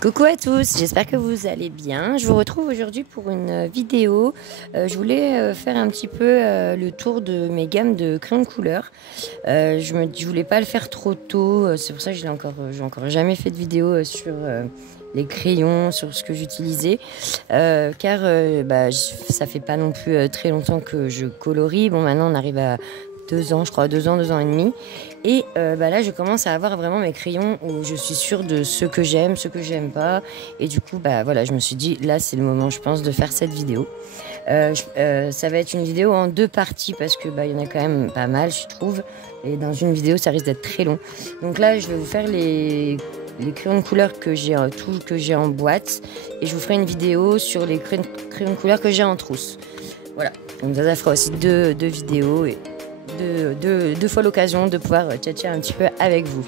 Coucou à tous, j'espère que vous allez bien. Je vous retrouve aujourd'hui pour une vidéo. Je voulais faire un petit peu le tour de mes gammes de crayons de couleur. Je voulais pas le faire trop tôt, c'est pour ça que j'ai encore jamais fait de vidéo sur les crayons, sur ce que j'utilisais, car ça fait pas non plus très longtemps que je colorie. Bon, maintenant on arrive à 2 ans, je crois, 2 ans et demi. Et là, je commence à avoir vraiment mes crayons où je suis sûre de ce que j'aime, ce que j'aime pas. Et du coup, voilà, je me suis dit, là, c'est le moment, je pense, de faire cette vidéo. Ça va être une vidéo en 2 parties parce que il y en a quand même pas mal, je trouve. Et dans une vidéo, ça risque d'être très long. Donc là, je vais vous faire les crayons de couleur que j'ai en boîte. Et je vous ferai une vidéo sur les crayons de couleur que j'ai en trousse. Voilà. Donc ça fera aussi deux vidéos et deux fois l'occasion de pouvoir tchatcher un petit peu avec vous.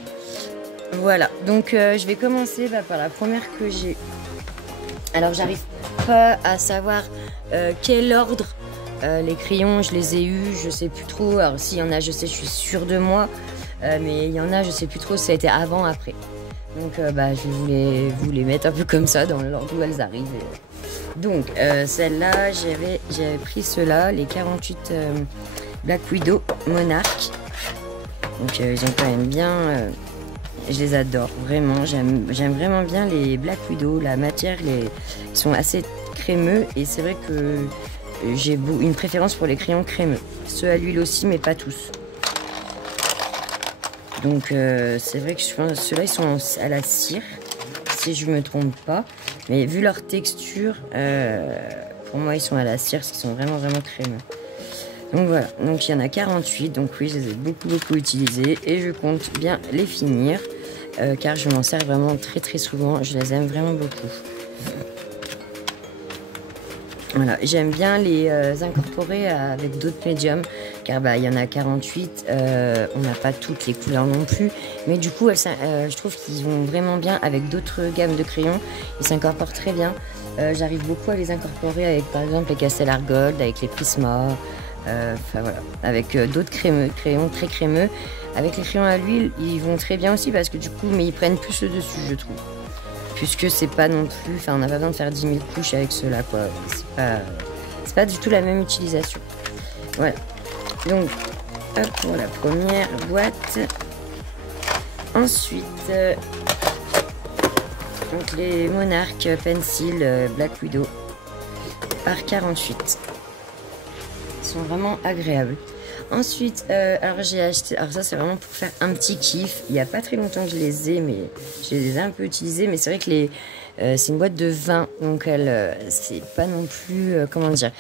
Voilà, donc je vais commencer par la première que j'ai. Alors j'arrive pas à savoir quel ordre les crayons je les ai eus, je sais plus trop. Alors s'il y en a, je sais, je suis sûre de moi, mais il y en a, je sais plus trop si ça a été avant, après. Donc je vais vous les mettre un peu comme ça dans l'ordre où elles arrivent. Donc celle-là, j'avais pris ceux-là, les 48 Black Widow Monarch. Donc ils ont quand même bien, je les adore vraiment, j'aime vraiment bien les Black Widow. La matière, ils sont assez crémeux et c'est vrai que j'ai une préférence pour les crayons crémeux. Ceux à l'huile aussi, mais pas tous. Donc c'est vrai que je pense que ceux-là ils sont à la cire, si je me trompe pas, mais vu leur texture, pour moi ils sont à la cire parce qu'ils sont vraiment crémeux. Donc voilà, donc il y en a 48, donc oui, je les ai beaucoup utilisés et je compte bien les finir car je m'en sers vraiment très souvent, je les aime vraiment beaucoup. Voilà, j'aime bien les incorporer avec d'autres médiums car il y en a 48, on n'a pas toutes les couleurs non plus, mais du coup je trouve qu'ils vont vraiment bien avec d'autres gammes de crayons, ils s'incorporent très bien. J'arrive beaucoup à les incorporer avec par exemple les Castellar Gold, avec les Prisma. Voilà, avec d'autres crayons très crémeux. Avec les crayons à l'huile, ils vont très bien aussi parce que du coup, mais ils prennent plus le dessus, je trouve. Puisque c'est pas non plus, on n'a pas besoin de faire 10 000 couches avec ceux-là, quoi. C'est pas du tout la même utilisation. Voilà. Donc, hop, pour la première boîte. Ensuite, donc les Monarch Pencil Black Widow par 48. Sont vraiment agréables. Ensuite, alors j'ai acheté, alors ça c'est vraiment pour faire un petit kiff. Il n'y a pas très longtemps que je les ai, mais je les ai un peu utilisés. Mais c'est vrai que c'est une boîte de 20, donc c'est pas non plus, comment dire,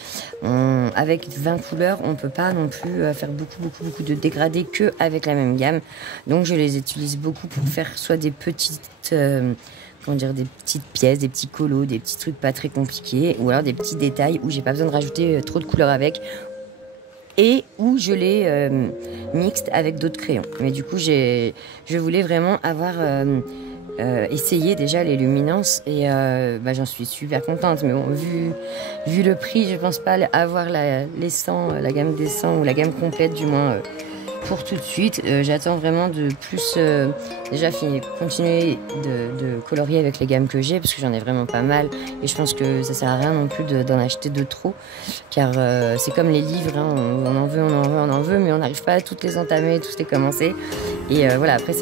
avec 20 couleurs, on peut pas non plus faire beaucoup de dégradés que avec la même gamme. Donc je les utilise beaucoup pour faire soit des petites comment dire, des petites pièces, des petits colos, des petits trucs pas très compliqués, ou alors des petits détails où j'ai pas besoin de rajouter trop de couleurs avec, et où je les mixte avec d'autres crayons. Mais du coup, je voulais vraiment avoir essayé déjà les luminances et j'en suis super contente. Mais bon, vu le prix, je pense pas avoir la gamme des 100 ou la gamme complète du moins pour tout de suite. J'attends vraiment de plus déjà continuer de colorier avec les gammes que j'ai parce que j'en ai vraiment pas mal et je pense que ça sert à rien non plus d'en acheter de trop car c'est comme les livres, hein, on en veut mais on n'arrive pas à toutes les entamer, toutes les commencer et voilà, après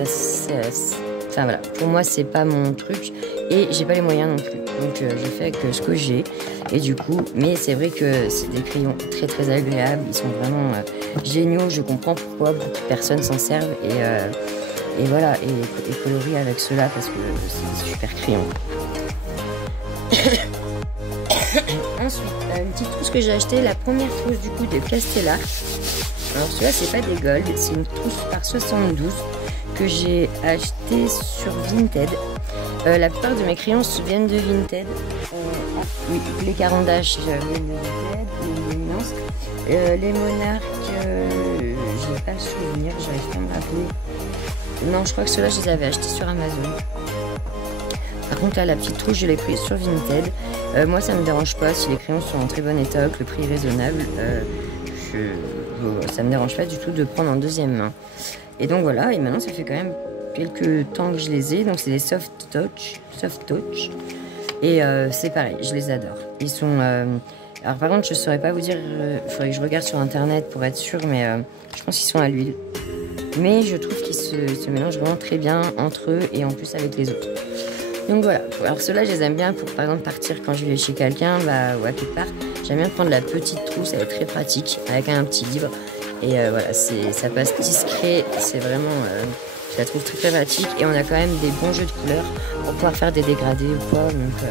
voilà, pour moi c'est pas mon truc et j'ai pas les moyens non plus, donc je fais avec ce que j'ai et du coup, mais c'est vrai que c'est des crayons très agréables, ils sont vraiment géniaux, je comprends pourquoi beaucoup de personnes s'en servent et voilà, et colorient avec ceux-là parce que c'est des super crayons. Ensuite, une petite trousse que j'ai acheté, la première trousse du coup de Castellar. Alors celui-là c'est pas des gold, c'est une trousse par 72 que j'ai acheté sur Vinted. La plupart de mes crayons viennent de Vinted. Oui, les Carandache viennent de Vinted, les Luminance. Les Monarch, je n'ai pas le souvenir, j'arrive pas à me rappeler. Non, je crois que ceux-là, je les avais achetés sur Amazon. Par contre, là, la petite trousse, je l'ai prise sur Vinted. Moi, ça me dérange pas si les crayons sont en très bon état, que le prix est raisonnable. Ça me dérange pas du tout de prendre en deuxième main. Et donc voilà, et maintenant, ça fait quand même quelques temps que je les ai. Donc c'est des soft touch. Et c'est pareil, je les adore. Ils sont... alors par contre, je saurais pas vous dire, il faudrait que je regarde sur internet pour être sûr, mais je pense qu'ils sont à l'huile. Mais je trouve qu'ils se mélangent vraiment très bien entre eux et en plus avec les autres. Donc voilà, alors ceux-là je les aime bien pour par exemple partir quand je vais chez quelqu'un ou à quelque part. J'aime bien prendre la petite trousse, elle est très pratique avec un petit livre. Et voilà, ça passe discret, c'est vraiment, je la trouve très très pratique. Et on a quand même des bons jeux de couleurs pour pouvoir faire des dégradés ou quoi. Donc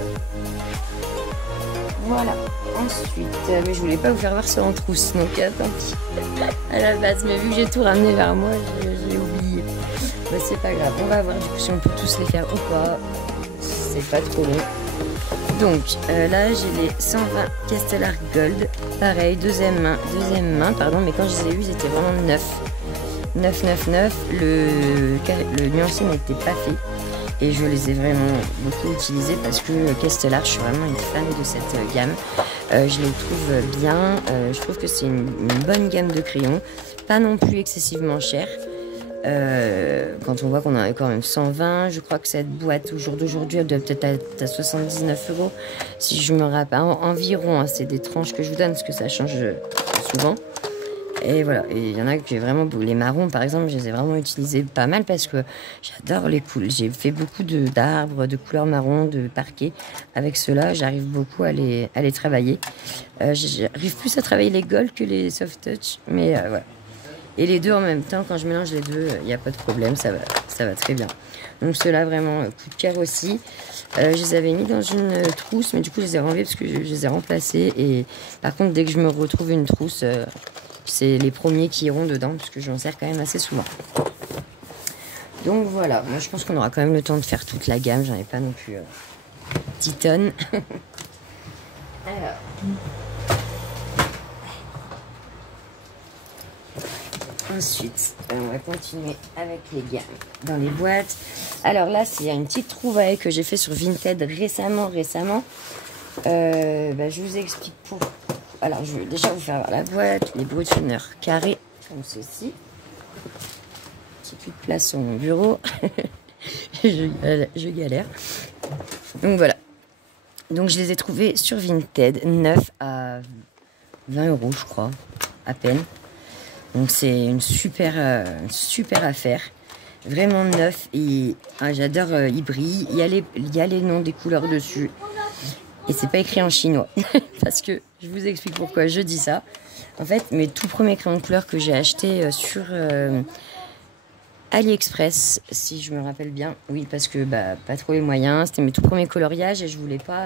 voilà, ensuite, mais je voulais pas vous faire voir ça en trousse, donc tant pis à la base. Mais vu que j'ai tout ramené vers moi, j'ai oublié. Mais c'est pas grave, on va voir du coup si on peut tous les faire ou pas. C'est pas trop long. Donc là j'ai les 120 Castellar Gold, pareil, deuxième main, mais quand je les ai eus ils étaient vraiment neufs. 9. Le nuancier n'était pas fait et je les ai vraiment beaucoup utilisés parce que Castellar, je suis vraiment une fan de cette gamme. Je les trouve bien, je trouve que c'est une bonne gamme de crayons, pas non plus excessivement chère. Quand on voit qu'on a quand même 120, je crois que cette boîte au jour d'aujourd'hui elle doit peut-être être à 79 €, si je me rappelle, environ, hein, c'est des tranches que je vous donne parce que ça change souvent. Et voilà, et il y en a que j'ai vraiment, les marrons par exemple, je les ai vraiment utilisés pas mal parce que j'adore les couleurs. J'ai fait beaucoup d'arbres de couleur marron, de parquet avec ceux-là, j'arrive beaucoup à les travailler. J'arrive plus à travailler les gold que les soft touch, mais voilà. Et les deux en même temps, quand je mélange les deux, il n'y a pas de problème, ça va très bien. Donc ceux-là, vraiment, coup de cœur aussi. Je les avais mis dans une trousse, mais du coup, je les ai renlevés parce que je les ai remplacés. Et par contre, dès que je me retrouve une trousse, c'est les premiers qui iront dedans, parce que j'en sers quand même assez souvent. Donc voilà, moi je pense qu'on aura quand même le temps de faire toute la gamme. J'en ai pas non plus 10 tonnes. Alors... Ensuite, on va continuer avec les gammes dans les boîtes. Alors là, c'est une petite trouvaille que j'ai fait sur Vinted récemment. Je vous explique pour. Alors, je vais déjà vous faire voir la boîte, les Brutfunner carrés, comme ceci. Petit peu de place sur mon bureau. je galère. Donc voilà. Donc je les ai trouvés sur Vinted, 9 à 20 €, je crois, à peine. Donc c'est une super affaire, vraiment neuf et j'adore, il brille, il y a les noms des couleurs dessus et c'est pas écrit en chinois parce que je vous explique pourquoi je dis ça. En fait, mes tout premiers crayons de couleur que j'ai achetés sur AliExpress, si je me rappelle bien, oui, parce que pas trop les moyens, c'était mes tout premiers coloriages et je voulais pas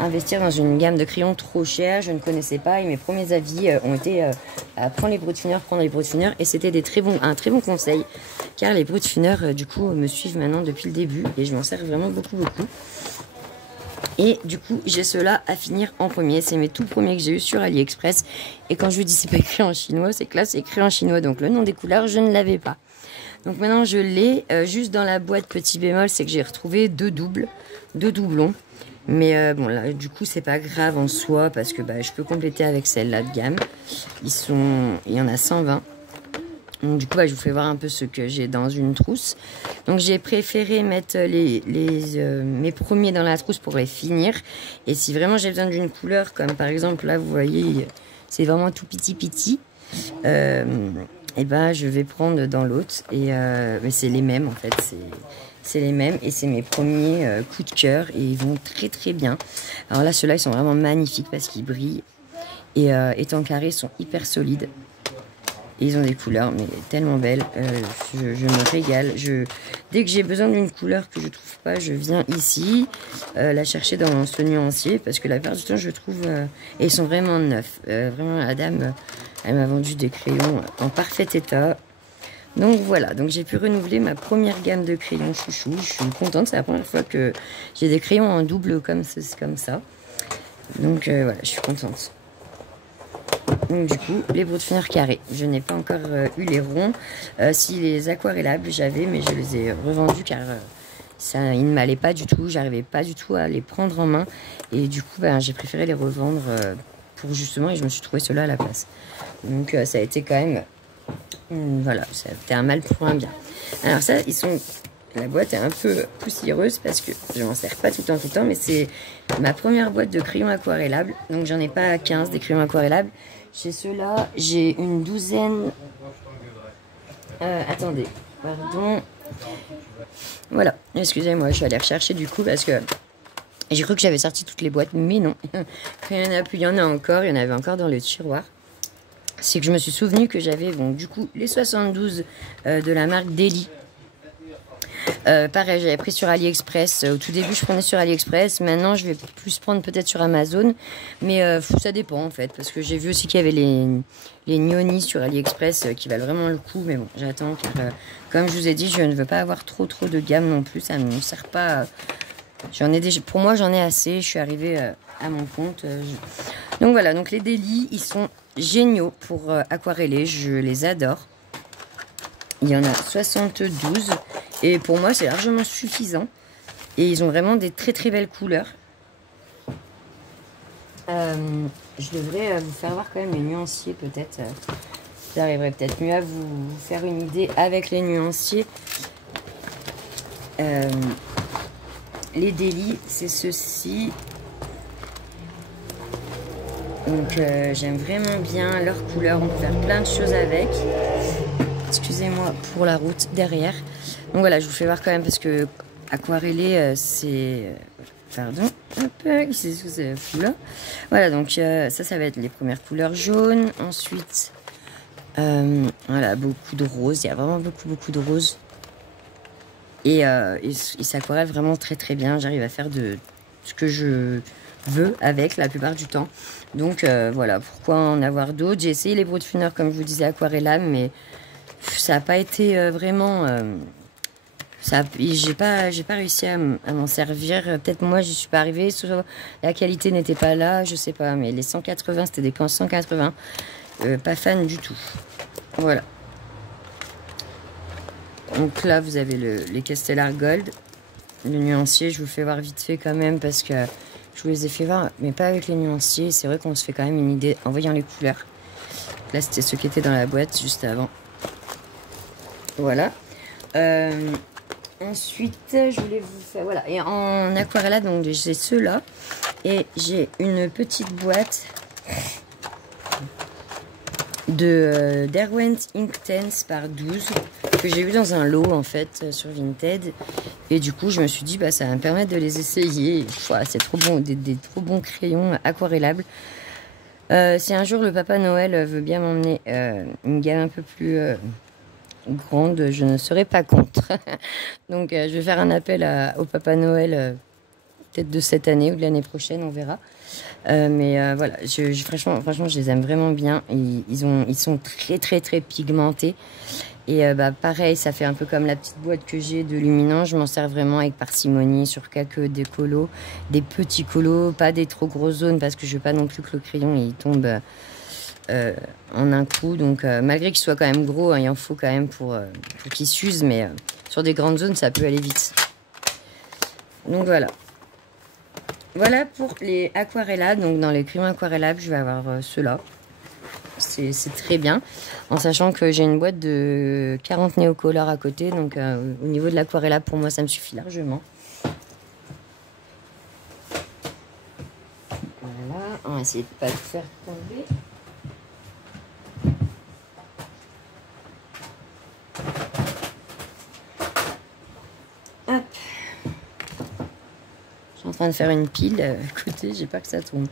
investir dans une gamme de crayons trop chers, je ne connaissais pas et mes premiers avis ont été prendre les Brutfunner et c'était un très bon conseil car les Brutfunner du coup me suivent maintenant depuis le début et je m'en sers vraiment beaucoup. Et du coup j'ai ceux-là à finir en premier, c'est mes tout premiers que j'ai eu sur AliExpress et quand je vous dis c'est pas écrit en chinois, c'est que là c'est écrit en chinois donc le nom des couleurs je ne l'avais pas. Donc maintenant je l'ai, juste dans la boîte petit bémol c'est que j'ai retrouvé deux doublons. Mais bon là du coup c'est pas grave en soi parce que je peux compléter avec celle-là de gamme. Il y en a 120. Donc du coup je vous fais voir un peu ce que j'ai dans une trousse. Donc j'ai préféré mettre mes premiers dans la trousse pour les finir. Et si vraiment j'ai besoin d'une couleur comme par exemple là vous voyez c'est vraiment tout petit. Et je vais prendre dans l'autre mais c'est les mêmes en fait, c'est les mêmes et c'est mes premiers coups de cœur et ils vont très bien. Alors là ceux-là ils sont vraiment magnifiques parce qu'ils brillent et étant carrés ils sont hyper solides et ils ont des couleurs mais tellement belles. Je me régale. Dès que j'ai besoin d'une couleur que je trouve pas, je viens ici la chercher dans ce nuancier parce que la plupart du temps je trouve et ils sont vraiment neufs. Vraiment la dame elle m'a vendu des crayons en parfait état. Donc voilà, donc j'ai pu renouveler ma première gamme de crayons chouchou. Je suis contente, c'est la première fois que j'ai des crayons en double comme ça. Donc voilà, je suis contente. Donc du coup, les Brutfunner carrés. Je n'ai pas encore eu les ronds. Si les aquarellables, j'avais, mais je les ai revendus car ils ne m'allaient pas du tout. J'arrivais pas du tout à les prendre en main. Et du coup, j'ai préféré les revendre pour justement, et je me suis trouvé ceux-là à la place. Donc ça a été quand même Voilà, c'était un mal pour un bien. Alors ça, la boîte est un peu poussiéreuse parce que je m'en sers pas tout le temps, mais c'est ma première boîte de crayons aquarellables. Donc j'en ai pas 15 des crayons aquarellables. Chez ceux-là, j'ai une douzaine. Attendez, pardon. Voilà, excusez-moi, je suis allée rechercher du coup parce que j'ai cru que j'avais sorti toutes les boîtes, mais non. Il y en a plus, il y en a encore, il y en avait encore dans le tiroir. C'est que je me suis souvenu que j'avais, bon, du coup, les 72 de la marque Deli. Pareil, j'avais pris sur AliExpress. Au tout début, je prenais sur AliExpress. Maintenant, je vais plus prendre peut-être sur Amazon. Mais ça dépend, en fait. Parce que j'ai vu aussi qu'il y avait les Nyoni sur AliExpress qui valent vraiment le coup. Mais bon, j'attends. Car, comme je vous ai dit, je ne veux pas avoir trop de gamme non plus. Ça ne me sert pas. Pour moi, j'en ai assez. Je suis arrivée à mon compte. Donc voilà, donc les Deli, ils sont géniaux pour aquareller. Je les adore. Il y en a 72. Et pour moi, c'est largement suffisant. Et ils ont vraiment des très belles couleurs. Je devrais vous faire voir quand même les nuanciers, peut-être. J'arriverai peut-être mieux à vous faire une idée avec les nuanciers. Les Deli, c'est ceci. Donc, j'aime vraiment bien leurs couleurs. On peut faire plein de choses avec. Excusez-moi pour la route derrière. Donc voilà, je vous fais voir quand même parce que aquareller, c'est... Pardon, un peu, c'est sous ce fou-là. Voilà, donc ça va être les premières couleurs jaunes. Ensuite, voilà, beaucoup de roses. Il y a vraiment beaucoup de roses. Et il s'aquarelle vraiment très bien. J'arrive à faire de ce que je veux avec la plupart du temps. Donc voilà, pourquoi en avoir d'autres. J'ai essayé les Broodfunner, comme je vous disais, aquarellables, mais ça n'a pas été vraiment... j'ai pas réussi à m'en servir. Peut-être moi, je suis pas arrivée. Soit la qualité n'était pas là, je sais pas. Mais les 180, c'était des plans 180. Pas fan du tout. Voilà. Donc là, vous avez les Castellar Gold. Le nuancier, je vous fais voir vite fait quand même parce que je vous les ai fait voir, mais pas avec les nuanciers. C'est vrai qu'on se fait quand même une idée en voyant les couleurs. Là, c'était ceux qui étaient dans la boîte juste avant. Voilà. Ensuite, je voulais vous faire... Voilà. Et en aquarellade, donc j'ai ceux-là. Et j'ai une petite boîte de Derwent Inktense par 12 que j'ai eu dans un lot en fait sur Vinted. Et du coup, je me suis dit, bah, ça va me permettre de les essayer. Voilà, c'est trop bon, des trop bons crayons aquarellables. Si un jour le Papa Noël veut bien m'emmener une gamme un peu plus grande, je ne serai pas contre. Donc, je vais faire un appel au Papa Noël peut-être de cette année ou de l'année prochaine, on verra. Mais voilà, franchement, je les aime vraiment bien. Ils sont très pigmentés. Et bah, pareil, ça fait un peu comme la petite boîte que j'ai de luminant. Je m'en sers vraiment avec parcimonie sur quelques décolos, des petits colos, pas des trop grosses zones parce que je veux pas non plus que le crayon il tombe en un coup. Donc malgré qu'il soit quand même gros, hein, il en faut quand même pour qu'il s'use, mais sur des grandes zones, ça peut aller vite. Donc voilà. Voilà pour les aquarellables. Donc dans les crayons aquarellables, je vais avoir ceux-là. C'est très bien, en sachant que j'ai une boîte de 40 néocolores à côté, donc au niveau de l'aquarellable, pour moi, ça me suffit largement. Voilà, on va essayer de ne pas tout faire tomber. Hop. En train de faire une pile à côté, j'ai peur que ça tombe.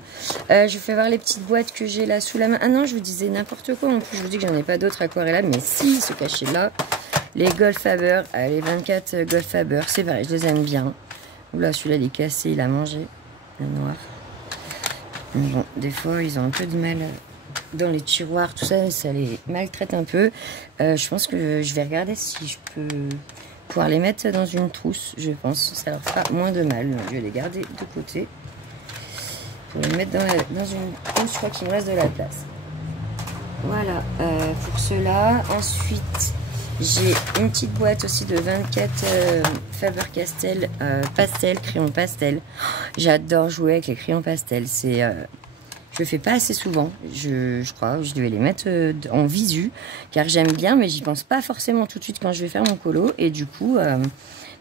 Je vous fais voir les petites boîtes que j'ai là sous la main. Ah non, je vous disais n'importe quoi. En plus, je vous dis que j'en ai pas d'autres aquarellables, mais si, ils se cachaient là. Les Goldfaber, les 24 Goldfaber, c'est pareil, je les aime bien. Oula, celui-là, il est cassé, il a mangé. Le noir. Bon, des fois, ils ont un peu de mal dans les tiroirs, tout ça, ça les maltraite un peu. Je pense que je vais regarder si je peux... pouvoir les mettre dans une trousse, je pense. Ça leur fera moins de mal. Je vais les garder de côté. Pour les mettre dans une trousse, je crois qu'il me reste de la place. Voilà, pour cela. Ensuite, j'ai une petite boîte aussi de 24 Faber-Castell pastel, crayon pastel. J'adore jouer avec les crayons pastel. Je le fais pas assez souvent, je crois. Je devais les mettre en visu, car j'aime bien, mais j'y pense pas forcément tout de suite quand je vais faire mon colo. Et du coup,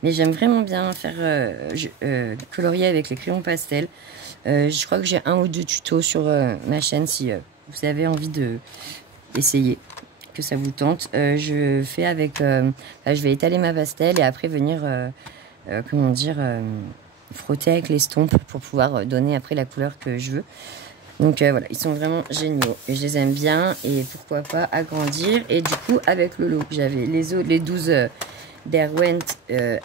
mais j'aime vraiment bien faire colorier avec les crayons pastel. Je crois que j'ai 1 ou 2 tutos sur ma chaîne si vous avez envie d'essayer, que ça vous tente. Je fais avec, je vais étaler ma pastel et après venir, comment dire, frotter avec l'estompe pour pouvoir donner après la couleur que je veux. Donc voilà, ils sont vraiment géniaux et je les aime bien et pourquoi pas agrandir. Et du coup, avec le lot, j'avais les 12 Derwent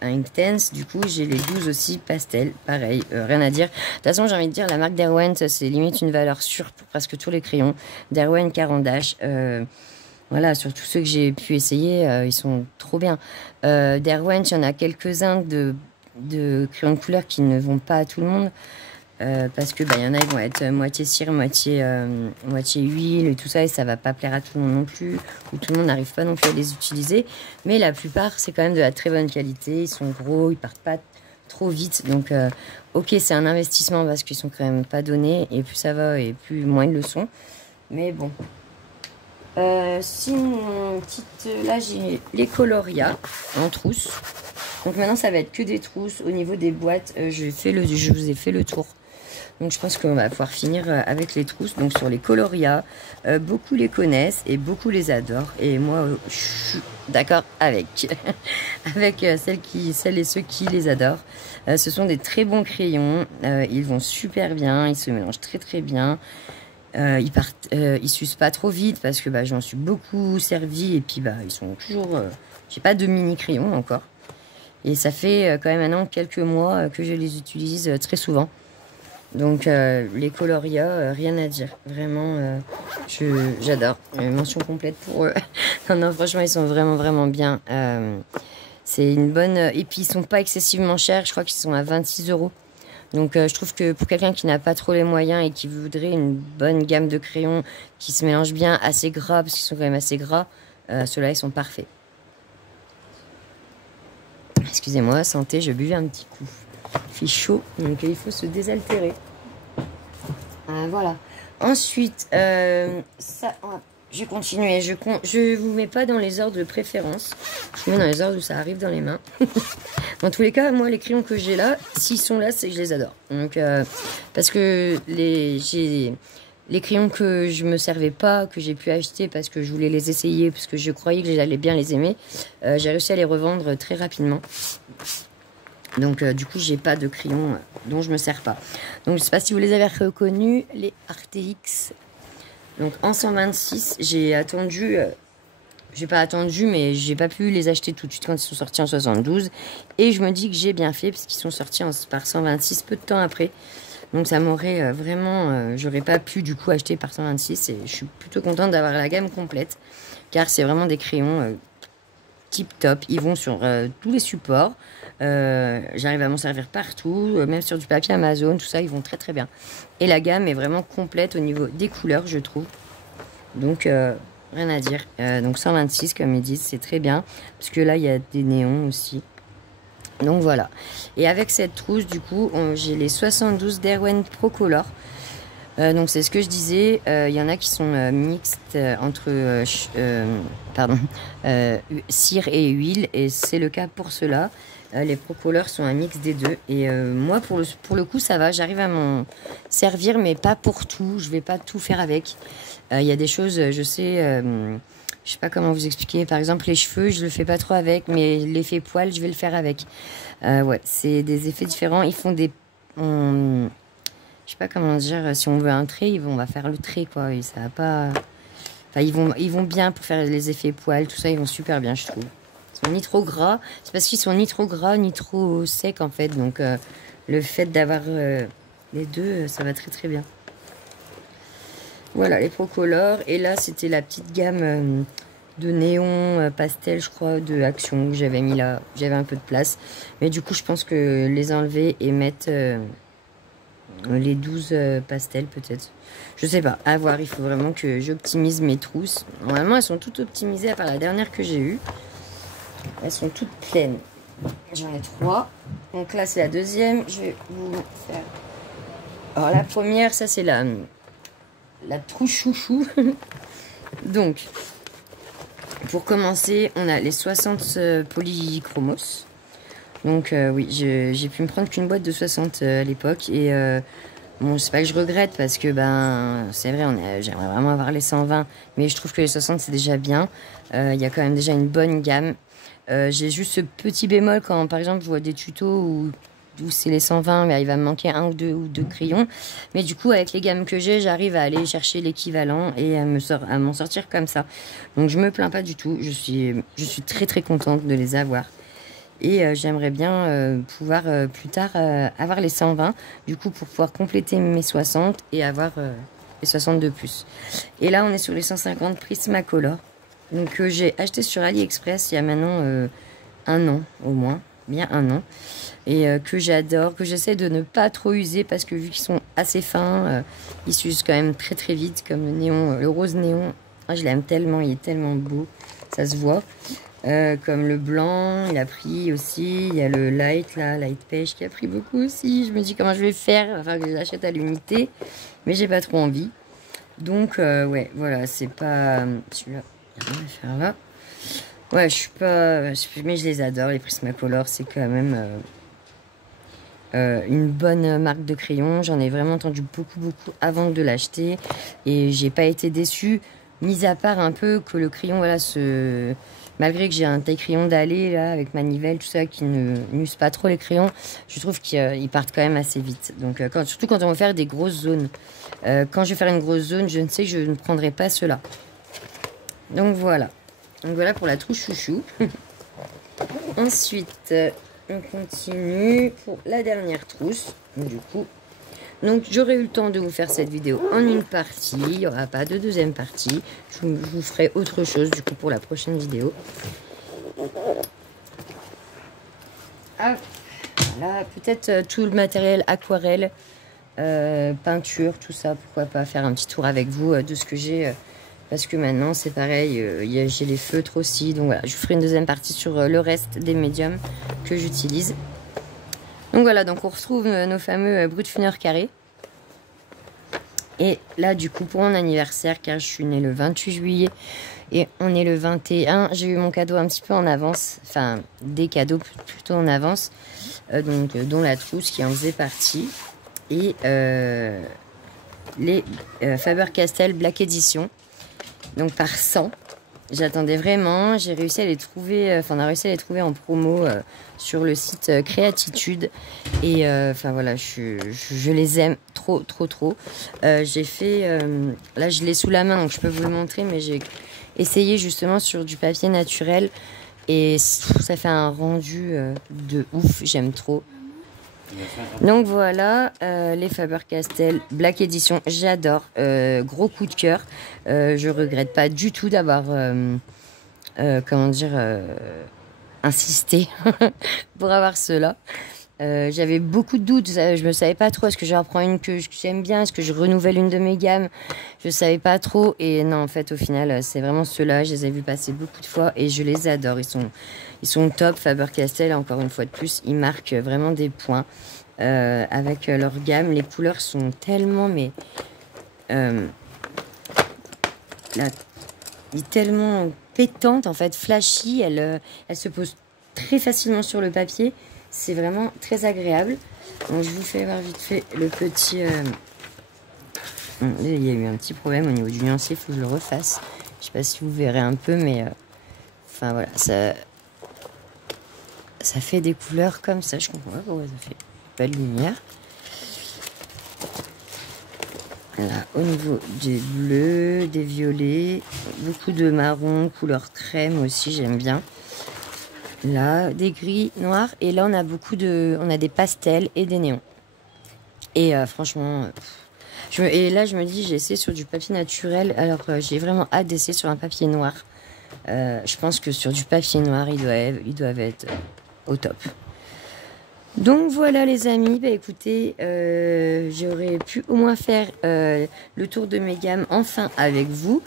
Inktense. Du coup, j'ai les 12 aussi pastel. Pareil, rien à dire. De toute façon, j'ai envie de dire, la marque Derwent, c'est limite une valeur sûre pour presque tous les crayons. Derwent Caran d'Ache. Voilà, sur tous ceux que j'ai pu essayer, ils sont trop bien. Derwent, il y en a quelques-uns de crayons de couleur qui ne vont pas à tout le monde. Parce que y en a, ils vont être moitié cire, moitié huile et tout ça, et ça va pas plaire à tout le monde non plus, ou tout le monde n'arrive pas non plus à les utiliser. Mais la plupart, c'est quand même de la très bonne qualité, ils sont gros, ils partent pas trop vite. Donc, ok, c'est un investissement parce qu'ils sont quand même pas donnés, et plus ça va, et plus moins ils le sont. Mais bon. Sinon, là, j'ai les Coloria en trousse. Donc maintenant, ça va être que des trousses. Au niveau des boîtes, je vous ai fait le tour. Donc je pense qu'on va pouvoir finir avec les trousses. Donc sur les Coloria, beaucoup les connaissent et beaucoup les adorent. Et moi, je suis d'accord avec, celles et ceux qui les adorent. Ce sont des très bons crayons. Ils vont super bien, ils se mélangent très très bien. Ils s'usent pas trop vite parce que j'en suis beaucoup servi. Et puis ils sont toujours... j'ai pas de mini crayons encore. Et ça fait quand même maintenant quelques mois que je les utilise très souvent. Donc les Coloria, rien à dire. Vraiment, j'adore. Mention complète pour eux. Non, franchement, ils sont vraiment bien. C'est une bonne... Et puis, ils sont pas excessivement chers. Je crois qu'ils sont à 26 €. Donc je trouve que pour quelqu'un qui n'a pas trop les moyens et qui voudrait une bonne gamme de crayons qui se mélangent bien, assez gras, parce qu'ils sont quand même assez gras, ceux-là, ils sont parfaits. Excusez-moi, santé, je buvais un petit coup. Il fait chaud, donc il faut se désaltérer. Voilà. Ensuite, je vais continuer. Je vous mets pas dans les ordres de préférence. Je vous mets dans les ordres où ça arrive dans les mains. Dans tous les cas, moi, les crayons que j'ai là, s'ils sont là, c'est que je les adore. Donc, parce que j'ai les crayons que je me servais pas, que j'ai pu acheter parce que je voulais les essayer, parce que je croyais que j'allais bien les aimer, j'ai réussi à les revendre très rapidement. Donc du coup, j'ai pas de crayons dont je me sers pas. Donc je sais pas si vous les avez reconnus, les Arteix. Donc en 126, j'ai attendu, j'ai pas attendu, mais j'ai pas pu les acheter tout de suite quand ils sont sortis en 72. Et je me dis que j'ai bien fait parce qu'ils sont sortis par 126 peu de temps après. Donc ça m'aurait vraiment, j'aurais pas pu du coup acheter par 126 et je suis plutôt contente d'avoir la gamme complète car c'est vraiment des crayons tip top. Ils vont sur tous les supports. J'arrive à m'en servir partout, même sur du papier Amazon, tout ça, ils vont très bien. Et la gamme est vraiment complète au niveau des couleurs, je trouve. Donc rien à dire. Donc 126 comme ils disent, c'est très bien parce que là il y a des néons aussi. Donc voilà. Et avec cette trousse, du coup, j'ai les 72 Derwent Pro Color. Donc c'est ce que je disais. Il y en a qui sont mixtes entre cire et huile, et c'est le cas pour ceux-là. Les Pro Color sont un mix des deux. Et moi, pour le coup, ça va. J'arrive à m'en servir, mais pas pour tout. Je vais pas tout faire avec. Il y a des choses, je sais. Je sais pas comment vous expliquer. Par exemple, les cheveux, je le fais pas trop avec, mais l'effet poil, je vais le faire avec. Ouais, c'est des effets différents. Ils font des... je sais pas comment dire. Si on veut un trait, on va faire le trait, quoi. Et ça va pas... Enfin, ils vont bien pour faire les effets poil, tout ça. Ils vont super bien, je trouve. Ils sont ni trop gras. C'est parce qu'ils sont ni trop gras, ni trop secs, en fait. Donc, le fait d'avoir les deux, ça va très bien. Voilà, les Pro Color. Et là, c'était la petite gamme de néon pastel, je crois, de Action que j'avais mis là. J'avais un peu de place. Mais du coup, je pense que les enlever et mettre les 12 pastels, peut-être. Je sais pas. À voir. Il faut vraiment que j'optimise mes trousses. Normalement, elles sont toutes optimisées, à part la dernière que j'ai eue. Elles sont toutes pleines. J'en ai 3. Donc là, c'est la deuxième. Je vais vous faire... Alors, la première, ça, c'est la la trousse chouchou. Donc, pour commencer, on a les 60 polychromos. Donc oui, j'ai pu me prendre qu'une boîte de 60 à l'époque. Et bon, c'est pas que je regrette parce que ben c'est vrai, j'aimerais vraiment avoir les 120. Mais je trouve que les 60 c'est déjà bien. Il y a quand même déjà une bonne gamme. J'ai juste ce petit bémol quand par exemple je vois des tutos où c'est les 120, mais il va me manquer un ou deux crayons. Mais du coup, avec les gammes que j'ai, j'arrive à aller chercher l'équivalent et à m'en sortir comme ça. Donc je me plains pas du tout. Je suis très très contente de les avoir. Et j'aimerais bien pouvoir plus tard avoir les 120, du coup pour pouvoir compléter mes 60 et avoir les 60 de plus. Et là on est sur les 150 Prismacolor, donc que j'ai acheté sur AliExpress il y a maintenant un an au moins, bien un an. Et que j'adore, que j'essaie de ne pas trop user parce que vu qu'ils sont assez fins, ils s'usent quand même très très vite, comme le néon, le rose néon. Ah, je l'aime tellement, il est tellement beau, ça se voit. Comme le blanc, il a pris aussi. Il y a le light, là, light pêche qui a pris beaucoup aussi. Je me dis comment je vais faire, enfin que je l'achète à l'unité, mais j'ai pas trop envie. Donc ouais, voilà, c'est pas celui-là. Il y a rien à faire là. Ouais, je suis pas, mais je les adore. Les Prismacolor, c'est quand même une bonne marque de crayon. J'en ai vraiment entendu beaucoup avant de l'acheter et j'ai pas été déçue. Mis à part un peu que le crayon, voilà, malgré que j'ai un taille crayon d'aller là avec manivelle, tout ça, qui ne n'use pas trop les crayons, je trouve qu'ils partent quand même assez vite. Donc surtout quand on va faire des grosses zones. Quand je vais faire une grosse zone, je ne sais que je ne prendrai pas cela. Donc voilà. Donc voilà pour la trousse chouchou. Ensuite, on continue pour la dernière trousse. Du coup, donc j'aurai eu le temps de vous faire cette vidéo en une partie. Il n'y aura pas de deuxième partie. Je vous ferai autre chose du coup pour la prochaine vidéo. Ah, voilà, peut-être tout le matériel aquarelle, peinture, tout ça. Pourquoi pas faire un petit tour avec vous de ce que j'ai. Parce que maintenant c'est pareil, j'ai les feutres aussi. Donc voilà, je vous ferai une deuxième partie sur le reste des médiums que j'utilise. Donc voilà, donc on retrouve nos fameux Brutfuner carrés. Et là du coup pour mon anniversaire, car je suis née le 28 juillet et on est le 21, j'ai eu mon cadeau un petit peu en avance, enfin des cadeaux plutôt en avance, donc dont la trousse qui en faisait partie. Et les Faber-Castell Black Edition, donc par 100. J'attendais vraiment, j'ai réussi à les trouver, on a réussi à les trouver en promo sur le site Créatitude. Et enfin voilà, je les aime trop. J'ai fait, là je l'ai sous la main donc je peux vous le montrer, mais j'ai essayé justement sur du papier naturel et ça fait un rendu de ouf, j'aime trop. Donc voilà, les Faber-Castell Black Edition, j'adore, gros coup de cœur. Je regrette pas du tout d'avoir, comment dire, insisté pour avoir cela. J'avais beaucoup de doutes, je me savais pas trop, est-ce que je reprends une que j'aime bien, est-ce que je renouvelle une de mes gammes, je savais pas trop. Et non, en fait au final c'est vraiment ceux-là, je les ai vus passer beaucoup de fois et je les adore, ils sont top. Faber-Castell, encore une fois de plus, ils marquent vraiment des points avec leur gamme. Les couleurs sont tellement tellement pétantes en fait, flashy, elles se posent très facilement sur le papier. C'est vraiment très agréable. Donc je vous fais voir vite fait le petit... il y a eu un petit problème au niveau du nuancier, il faut que je le refasse. Je sais pas si vous verrez un peu, mais... Enfin voilà, ça fait des couleurs comme ça. Je comprends pas pourquoi ça fait pas de lumière. Là, au niveau des bleus, des violets, beaucoup de marron, couleur crème aussi, j'aime bien. Là, des gris noirs. Et là, on a des pastels et des néons. Et franchement, et là, je me dis, j'ai essayé sur du papier naturel. Alors, j'ai vraiment hâte d'essayer sur un papier noir. Je pense que sur du papier noir, ils doivent être au top. Donc voilà les amis, bah écoutez, j'aurais pu au moins faire le tour de mes gammes enfin avec vous.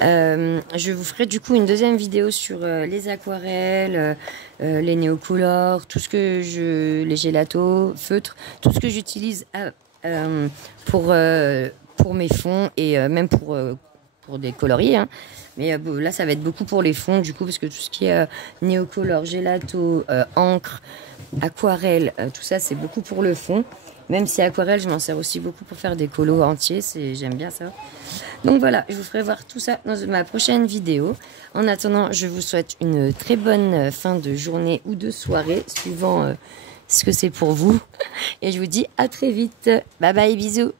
Je vous ferai du coup une deuxième vidéo sur les aquarelles, les néocolores, tout ce que les gélatos, feutres, tout ce que j'utilise pour pour mes fonds et même pour des coloris. Hein. Mais là, ça va être beaucoup pour les fonds, du coup, parce que tout ce qui est néocolore, gelato, encre, aquarelle, tout ça, c'est beaucoup pour le fond. Même si aquarelle, je m'en sers aussi beaucoup pour faire des colos entiers. J'aime bien ça. Donc voilà, je vous ferai voir tout ça dans ma prochaine vidéo. En attendant, je vous souhaite une très bonne fin de journée ou de soirée, suivant ce que c'est pour vous. Et je vous dis à très vite. Bye bye, bisous.